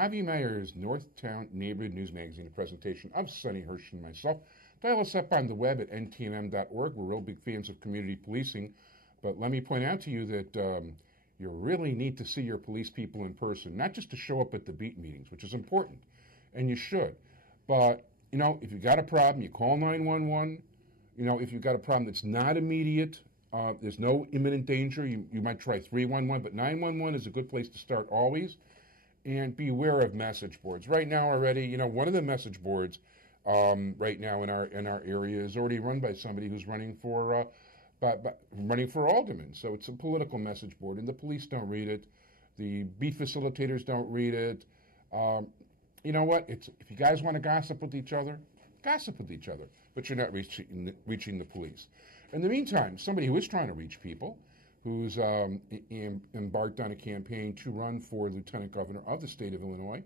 Avi Meyers, Northtown Neighborhood News Magazine, a presentation of Sonny Hersh and myself. Dial us up on the web at ntnm.org. We're real big fans of community policing, but let me point out to you that you really need to see your police people in person, not just to show up at the beat meetings, which is important, and you should. But, you know, if you got a problem, you call 911. You know, if you've got a problem that's not immediate, there's no imminent danger, you might try 311, but 911 is a good place to start always. And be aware of message boards. Right now already, you know, one of the message boards right now in our area is already run by somebody who's running for alderman. So it's a political message board, and the police don't read it. The beat facilitators don't read it. You know what? If you guys want to gossip with each other, gossip with each other, but you're not reaching the police. In the meantime, somebody who is trying to reach people, who's embarked on a campaign to run for lieutenant governor of the state of Illinois,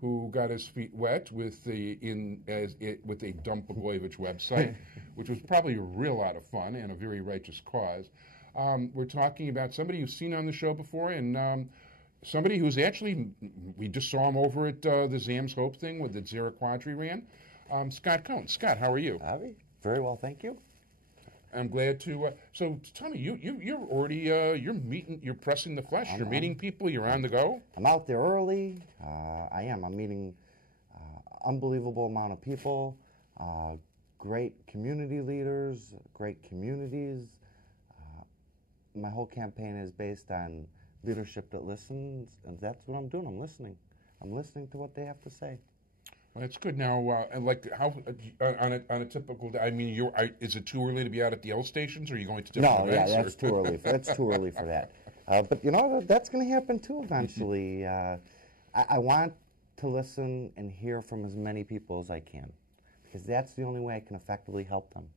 who got his feet wet with a Dump Blagojevich website, which was probably a real lot of fun and a very righteous cause. We're talking about somebody you've seen on the show before, and somebody who's actually, we just saw him over at the Zams Hope thing with the Zara Quadri ran, Scott Cohen. Scott, how are you? Avi, very well, thank you. I'm glad to. So tell me, you're already you're pressing the flesh. You're meeting people. You're on the go. I'm out there early. I am. I'm meeting unbelievable amount of people, great community leaders, great communities. My whole campaign is based on leadership that listens, and that's what I'm doing. I'm listening. I'm listening to what they have to say. Well, that's good. Now, like how on a typical day, I mean, is it too early to be out at the L stations, or are you going to different events? No, yeah, that's too early. That's too early for that. But you know, that's going to happen too eventually. I want to listen and hear from as many people as I can, because that's the only way I can effectively help them.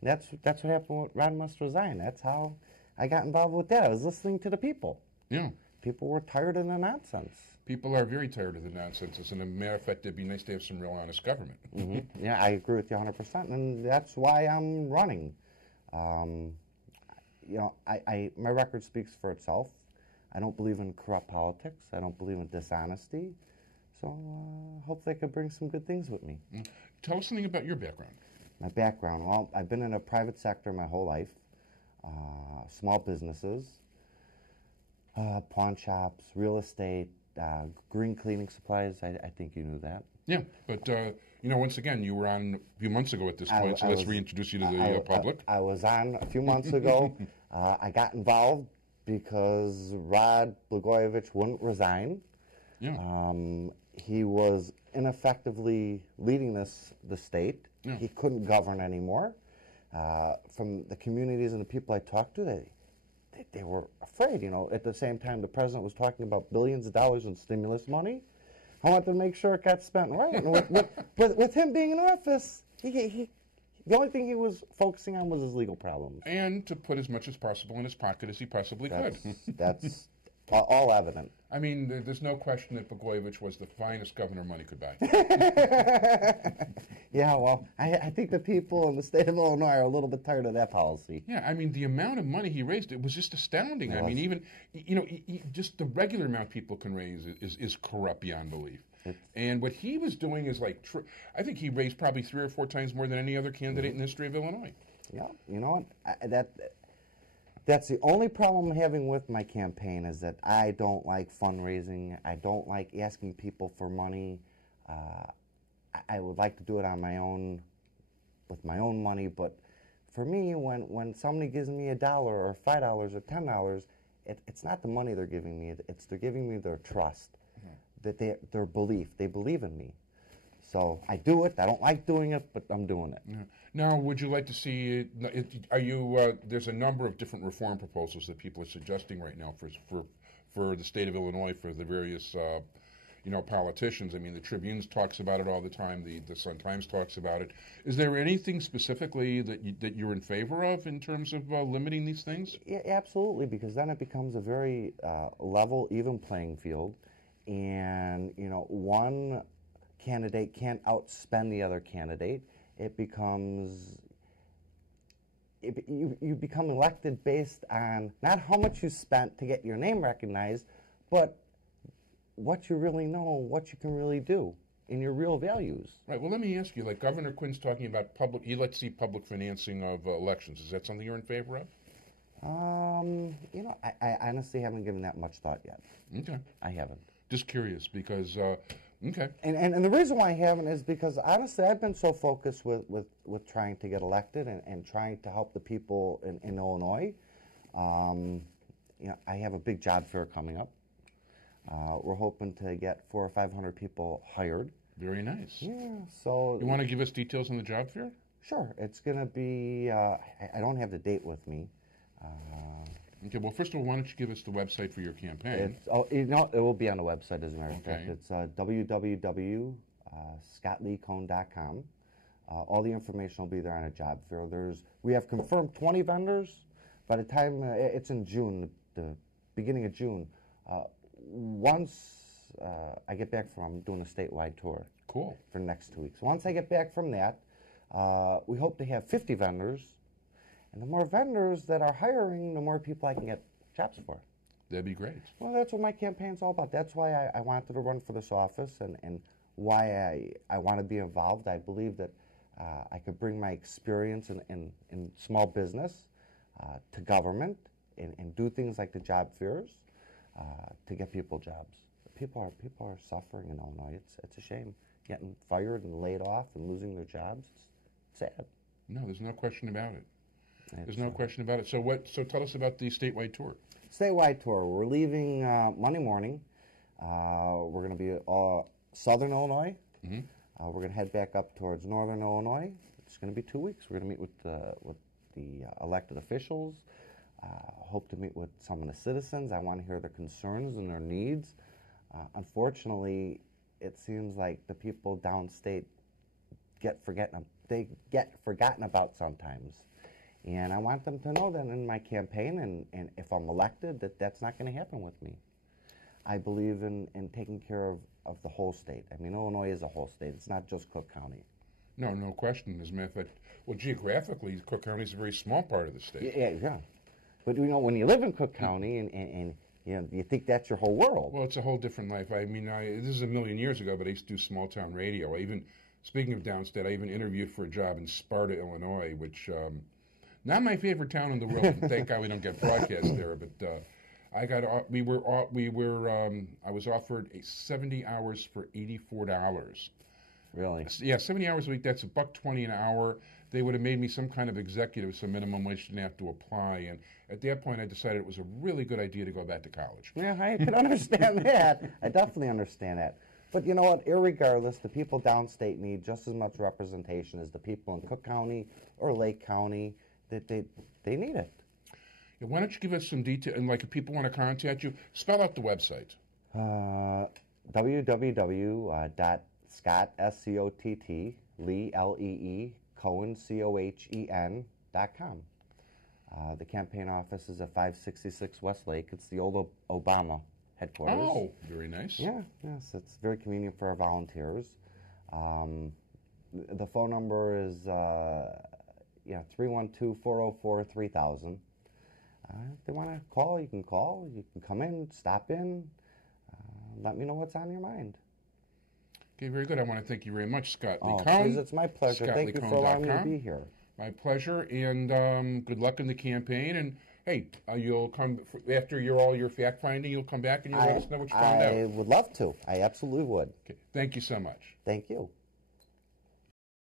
And that's what happened with Ron Must Resign. That's how I got involved with that. I was listening to the people. Yeah. People were tired of the nonsense. People are very tired of the nonsense. As a matter of fact, it'd be nice to have some real honest government. Mm-hmm. Yeah, I agree with you 100%, and that's why I'm running. You know, my record speaks for itself. I don't believe in corrupt politics. I don't believe in dishonesty. So hopefully I could bring some good things with me. Tell us something about your background. My background, well, I've been in the private sector my whole life. Small businesses, pawn shops, real estate, green cleaning supplies. I think you knew that. Yeah, but you know, once again, you were on a few months ago at this point, so let's reintroduce you to the public. I was on a few months ago. I got involved because Rod Blagojevich wouldn't resign. Yeah. He was ineffectively leading the state. Yeah. He couldn't govern anymore. From the communities and the people I talked to, they were afraid. You know, at the same time, the president was talking about billions of dollars in stimulus money. I wanted to make sure it got spent right. And with him being in office, the only thing he was focusing on was his legal problems. And to put as much as possible in his pocket as he possibly could. That's all evident. I mean, there's no question that Blagojevich was the finest governor money could buy. Yeah, well, I think the people in the state of Illinois are a little bit tired of that policy. Yeah, I mean, the amount of money he raised, it was just astounding. Yes. I mean, even, you know, just the regular amount people can raise is corrupt beyond belief. And what he was doing is like, I think he raised probably 3 or 4 times more than any other candidate in the history of Illinois. Yeah, you know what, that's the only problem I'm having with my campaign, is that I don't like fundraising. I don't like asking people for money. I would like to do it on my own, with my own money, but for me, when somebody gives me $1 or $5 or $10, it's not the money they're giving me, they're giving me their trust, that their belief. They believe in me. So I do it. I don't like doing it, but I'm doing it. Yeah. Now, would you like to see? There's a number of different reform proposals that people are suggesting right now for the state of Illinois, for the various politicians. I mean, the Tribune talks about it all the time. The Sun-Times talks about it. Is there anything specifically that you're in favor of in terms of limiting these things? Yeah, absolutely, because then it becomes a very level, even playing field, and one candidate can't outspend the other candidate. It becomes you become elected based on not how much you spent to get your name recognized, but what you really know, what you can really do, and your real values. Right. Well, let me ask you, like Governor Quinn's talking about he lets see public financing of elections. Is that something you're in favor of? I honestly haven't given that much thought yet. Okay. I haven't. Just curious because, okay. And the reason why I haven't is because, honestly, I've been so focused with trying to get elected and trying to help the people in Illinois. I have a big job fair coming up. We're hoping to get 400 or 500 people hired. Very nice. Yeah, so... You want to give us details on the job fair? Sure. It's going to be... I don't have the date with me. Okay, well, first of all, why don't you give us the website for your campaign? It will be on the website, as a matter of fact. Okay. It's www.scottleecohen.com. All the information will be there on a job fair. We have confirmed 20 vendors. By the time it's in June, the beginning of June, once I get back I'm doing a statewide tour. Cool. For the next 2 weeks. Once I get back from that, we hope to have 50 vendors. And the more vendors that are hiring, the more people I can get jobs for. That'd be great. Well, that's what my campaign's all about. That's why I wanted to run for this office and why I want to be involved. I believe that I could bring my experience in small business to government and do things like the job fairs to get people jobs. People are suffering in Illinois. It's a shame. Getting fired and laid off and losing their jobs. It's sad. No, there's no question about it. There's no question about it. So tell us about the statewide tour. Statewide tour. We're leaving Monday morning. We're going to be southern Illinois. Mm-hmm. We're going to head back up towards northern Illinois. It's going to be 2 weeks. We're going to meet with the elected officials. Hope to meet with some of the citizens. I want to hear their concerns and their needs. Unfortunately, it seems like the people downstate get forgotten about sometimes. And I want them to know that in my campaign, and if I'm elected, that's not going to happen with me. I believe in taking care of the whole state. I mean, Illinois is a whole state. It's not just Cook County. No question. As a matter of fact, well, geographically, Cook County is a very small part of the state. Yeah. But, when you live in Cook County and you think that's your whole world. Well, it's a whole different life. I mean, this is a million years ago, but I used to do small-town radio. Speaking of downstate, I even interviewed for a job in Sparta, Illinois, which... not my favorite town in the world. Thank God we don't get broadcast there. But I was offered 70 hours for $84. Really? Yeah, 70 hours a week. That's $1.20 an hour. They would have made me some kind of executive, so minimum wage didn't have to apply. And at that point, I decided it was a really good idea to go back to college. Yeah, I can understand that. I definitely understand that. But you know what? Irregardless, the people downstate need just as much representation as the people in Cook County or Lake County. They need it. Yeah, why don't you give us some detail? And if people want to contact you, spell out the website. www.scott, S-C-O-T-T, Lee, L-E-E, Cohen, C-O-H-E-N.com. The campaign office is at 566 Westlake. It's the old Obama headquarters. Oh, very nice. Yes, it's very convenient for our volunteers. The phone number is 312-404-3000. If they want to call, you can call. You can come in, stop in. Let me know what's on your mind. Okay, very good. I want to thank you very much, Scott Lee Cohen. Please, it's my pleasure. Thank you for allowing me to be here. My pleasure, and good luck in the campaign. And hey, you'll come after all your fact finding. You'll come back and you'll let us know what you found out. I would love to. I absolutely would. Okay. Thank you so much. Thank you.